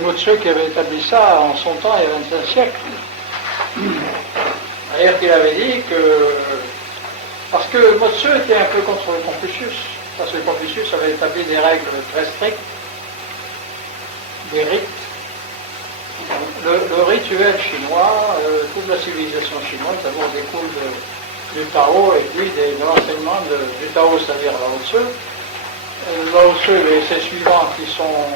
Motsu qui avait établi ça en son temps, il y a 25 siècles. D'ailleurs, qu'il avait dit que... Parce que Motsu était un peu contre Confucius, parce que Confucius avait établi des règles très strictes, des rites. Le rituel chinois, toute la civilisation chinoise, d'abord découle du Tao et puis de l'enseignement du Tao, c'est-à-dire Lao Tzu. Lao Tzu et ses suivants qui sont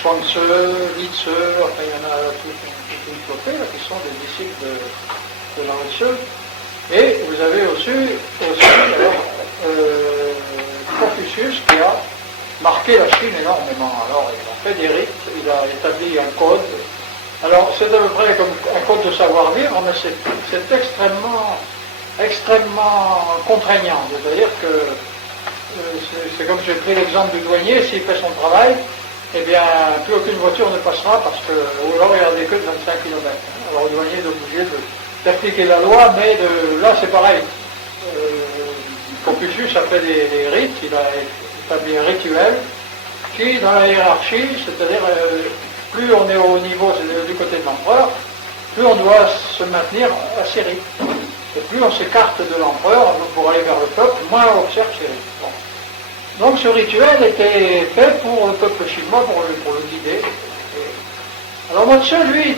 Chuang Tzu, Li Tzu, enfin il y en a toute une flopée qui sont des disciples de Lao Tzu. Et vous avez aussi Confucius qui a marqué la Chine énormément. Alors il a fait des rites, il a établi un code. Alors c'est à peu près comme un code de savoir-vivre, mais c'est extrêmement contraignant. C'est-à-dire que c'est comme j'ai pris l'exemple du douanier, s'il fait son travail, eh bien plus aucune voiture ne passera parce que ou alors il y a des queues de 25 km. Alors le douanier est obligé d'appliquer la loi, mais là c'est pareil. Confucius a fait des rites, il a établi un rituel qui, dans la hiérarchie, c'est-à-dire plus on est au niveau du côté de l'empereur, plus on doit se maintenir à ces rites. Et plus on s'écarte de l'empereur pour aller vers le peuple, moins on observe ces rites. Bon. Donc ce rituel était fait pour le peuple chinois, pour le guider. Alors Motsu, lui,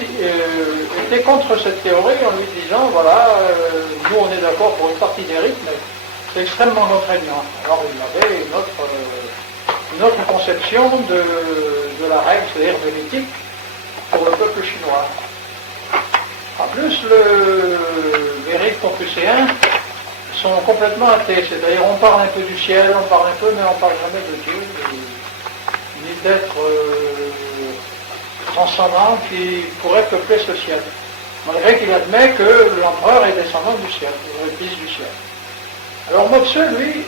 était contre cette théorie en lui disant, voilà, nous on est d'accord pour une partie des rites, mais c'est extrêmement contraignant. Alors il avait une autre conception de la règle, c'est-à-dire de l'éthique, pour le peuple chinois. En plus, les rites confucéens sont complètement athées, c'est-à-dire on parle un peu du ciel, on parle un peu, mais on ne parle jamais de Dieu, ni d'être transcendant qui pourrait peupler ce ciel, malgré qu'il admet que l'empereur est descendant du ciel, le fils du ciel. Alors Motsu, lui,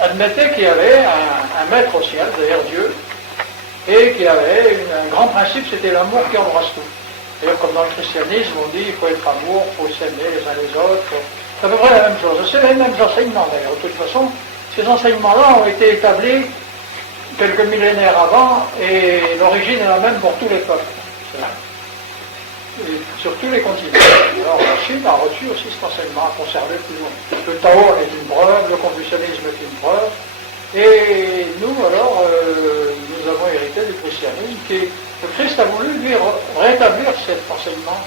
admettait qu'il y avait un maître au ciel, c'est-à-dire Dieu, et qu'il y avait un grand principe, c'était l'amour qui embrasse tout. D'ailleurs, comme dans le christianisme, on dit qu'il faut être amour, il faut s'aimer les uns les autres. C'est à peu près la même chose. C'est les mêmes enseignements d'ailleurs. De toute façon, ces enseignements-là ont été établis quelques millénaires avant, et l'origine est la même pour tous les peuples. Et sur tous les continents. Alors la Chine a reçu aussi cet enseignement, a conservé plus loin. Le Tao est une preuve, le confucianisme est une preuve, et nous alors, nous avons hérité du christianisme, le Christ a voulu lui rétablir cet enseignement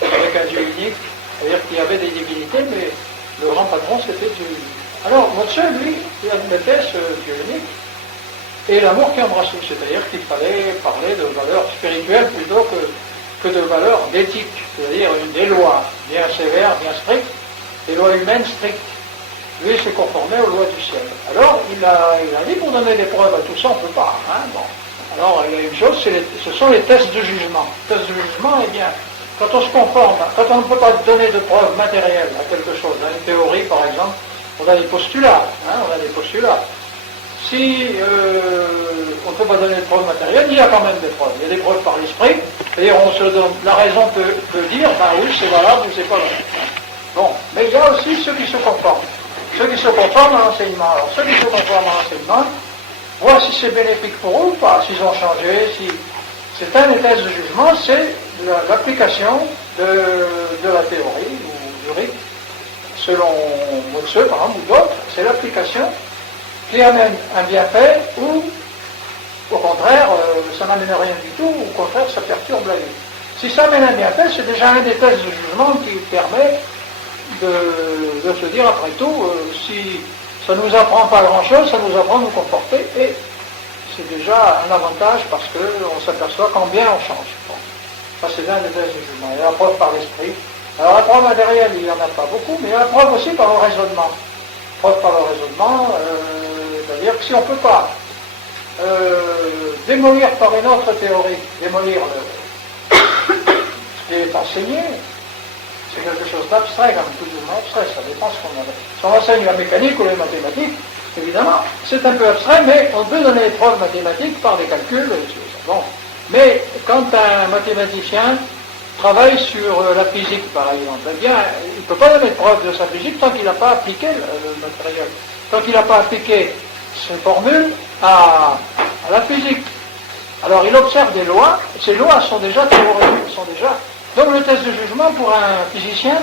avec un Dieu unique, c'est-à-dire qu'il y avait des divinités, mais le grand patron c'était Dieu unique. Alors Motsu, lui, il admettait ce Dieu unique, et l'amour qui embrasse tout, c'est-à-dire qu'il fallait parler de valeurs spirituelles plutôt que de valeurs d'éthique, c'est-à-dire des lois bien sévères, bien strictes, des lois humaines strictes. Lui se conformait aux lois du ciel. Alors il a dit pour donner des preuves à tout ça, on ne peut pas. Hein, bon. Alors il y a une chose, ce sont les tests de jugement. Les tests de jugement, eh bien, quand on se conforme, quand on ne peut pas donner de preuves matérielles à quelque chose, à une théorie par exemple, on a des postulats. Si on ne peut pas donner de preuves matérielles, il y a quand même des preuves. Il y a des preuves par l'esprit, c'est-à-dire on se donne, la raison peut dire, oui, c'est valable ou c'est pas valable. Bon, mais il y a aussi ceux qui se conforment. Ceux qui se conforment à l'enseignement. Alors, ceux qui se conforment à l'enseignement, voient si c'est bénéfique pour eux ou pas, s'ils ont changé, si... C'est un des tests de jugement, c'est l'application de la théorie ou du rite, selon Motsu, par exemple, ou d'autres, c'est l'application qui amène un bienfait ou, au contraire, ça n'amène rien du tout, ou au contraire, ça perturbe la vie. Si ça amène un bienfait, c'est déjà un des tests de jugement qui permet de se dire, après tout, si ça ne nous apprend pas grand-chose, ça nous apprend à nous comporter, et c'est déjà un avantage parce qu'on s'aperçoit qu'en bien on change. Bon. Ça, c'est un des tests de jugement. Il y a la preuve par l'esprit. Alors, la preuve matérielle, il n'y en a pas beaucoup, mais il y a la preuve aussi par le raisonnement. Preuve par le raisonnement, c'est-à-dire que si on ne peut pas démolir par une autre théorie, démolir ce qui est enseigné, c'est quelque chose d'abstrait, quand même, plus ou moins abstrait, ça dépend ce qu'on a. Si on enseigne la mécanique ou les mathématiques, évidemment, c'est un peu abstrait, mais on peut donner des preuves mathématiques par des calculs, bon. Mais quand un mathématicien travaille sur la physique, par exemple, eh bien, il ne peut pas donner de preuve de sa physique tant qu'il n'a pas appliqué le matériel, tant qu'il n'a pas appliqué ses formules à la physique. Alors il observe des lois, ces lois sont déjà théoriques, Donc le test de jugement pour un physicien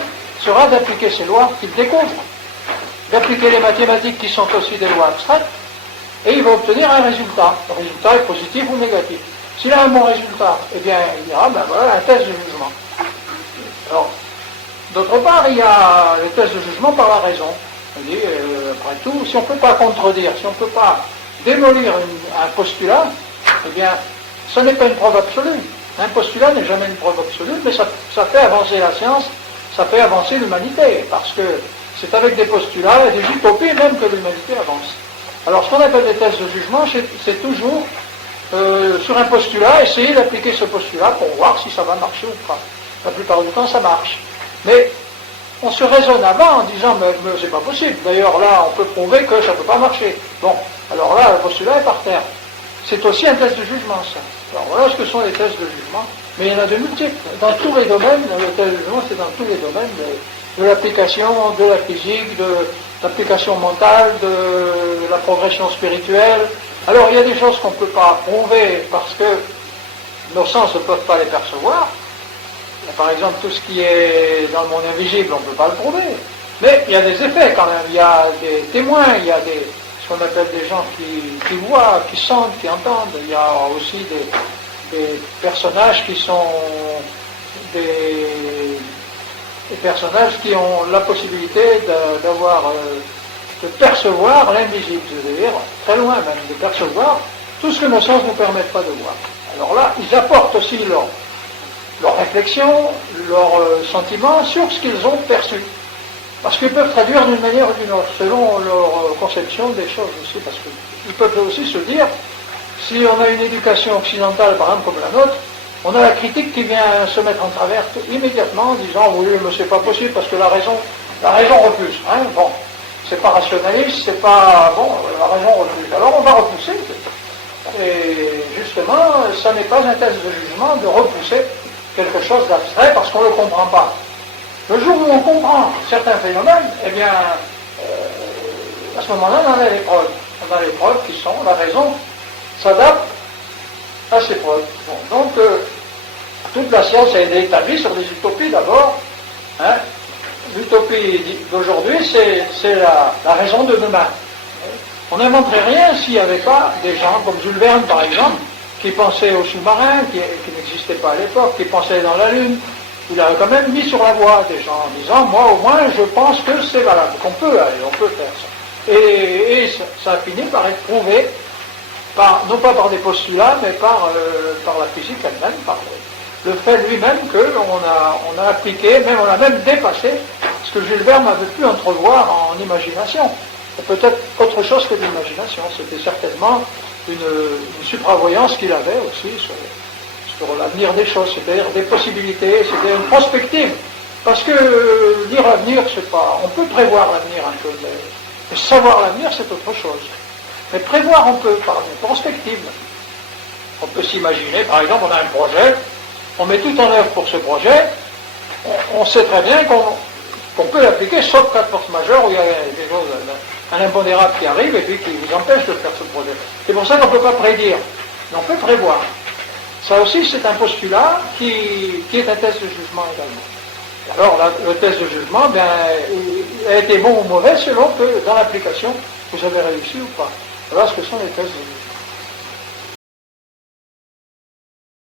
sera d'appliquer ces lois qu'il découvre, d'appliquer les mathématiques qui sont aussi des lois abstraites, et il va obtenir un résultat. Le résultat est positif ou négatif. S'il a un bon résultat, eh bien il dira, ben voilà, un test de jugement. Alors, d'autre part, il y a le test de jugement par la raison. On dit, après tout, si on ne peut pas contredire, si on ne peut pas démolir un postulat, eh bien, ce n'est pas une preuve absolue. Un postulat n'est jamais une preuve absolue, mais ça fait avancer la science, ça fait avancer l'humanité, parce que c'est avec des postulats et des utopies même que l'humanité avance. Alors, ce qu'on appelle des tests de jugement, c'est toujours, sur un postulat, essayer d'appliquer ce postulat pour voir si ça va marcher ou pas. La plupart du temps, ça marche. Mais on se raisonne avant en disant, mais c'est pas possible. D'ailleurs, là, on peut prouver que ça ne peut pas marcher. Bon, alors là, le postulat est par terre. C'est aussi un test de jugement, ça. Alors voilà ce que sont les tests de jugement. Mais il y en a de multiples. Dans tous les domaines, le test de jugement, c'est dans tous les domaines de l'application, de la physique, de l'application mentale, de la progression spirituelle. Alors, il y a des choses qu'on ne peut pas prouver parce que nos sens ne peuvent pas les percevoir. Par exemple, tout ce qui est dans le monde invisible, on ne peut pas le prouver. Mais il y a des effets quand même, il y a des témoins, il y a ce qu'on appelle des gens qui voient, qui sentent, qui entendent. Il y a aussi des personnages qui sont des personnages qui ont la possibilité de percevoir l'invisible, c'est-à-dire très loin même, de percevoir tout ce que nos sens ne nous permettent pas de voir. Alors là, ils apportent aussi leur réflexion, leurs sentiments sur ce qu'ils ont perçu. Parce qu'ils peuvent traduire d'une manière ou d'une autre, selon leur conception des choses aussi. Parce qu'ils peuvent aussi se dire, si on a une éducation occidentale, par exemple, comme la nôtre, on a la critique qui vient se mettre en travers immédiatement en disant, oui, mais c'est pas possible parce que la raison refuse. Hein, bon, c'est pas rationaliste, c'est pas... Bon, la raison refuse. Alors on va repousser. Et justement, ça n'est pas un test de jugement de repousser quelque chose d'abstrait parce qu'on ne le comprend pas. Le jour où on comprend certains phénomènes, eh bien, à ce moment-là, on a les preuves. On a les preuves qui sont, la raison s'adapte à ces preuves. Bon, donc, toute la science a été établie sur des utopies d'abord. Hein. L'utopie d'aujourd'hui, c'est la raison de demain. On n'inventerait rien s'il n'y avait pas des gens comme Jules Verne, par exemple, qui pensaient aux sous-marins, qui n'existaient pas à l'époque, qui pensaient dans la Lune. Il a quand même mis sur la voie des gens en disant, moi au moins je pense que c'est valable, qu'on peut aller, on peut faire ça. Et ça a fini par être prouvé, non pas par des postulats, mais par la physique elle-même, par le fait lui-même qu'on a appliqué, même on a même dépassé ce que Jules Verne avait pu entrevoir en imagination. C'est peut-être autre chose que de l'imagination, c'était certainement une supravoyance qu'il avait aussi sur l'avenir des choses, c'est-à-dire des possibilités, c'est-à-dire une prospective. Parce que lire l'avenir, c'est pas... On peut prévoir l'avenir un peu, mais savoir l'avenir, c'est autre chose. Mais prévoir, on peut, par une prospective. On peut s'imaginer, par exemple, on a un projet, on met tout en œuvre pour ce projet, on sait très bien qu'on peut l'appliquer, sauf cas de force majeure, où il y a des choses, un impondérable qui arrive et puis qui vous empêche de faire ce projet. C'est pour ça qu'on ne peut pas prédire, mais on peut prévoir. Ça aussi, c'est un postulat qui est un test de jugement également. Alors, le test de jugement, bien, il a été bon ou mauvais selon que, dans l'application, vous avez réussi ou pas. Voilà ce que sont les tests de jugement.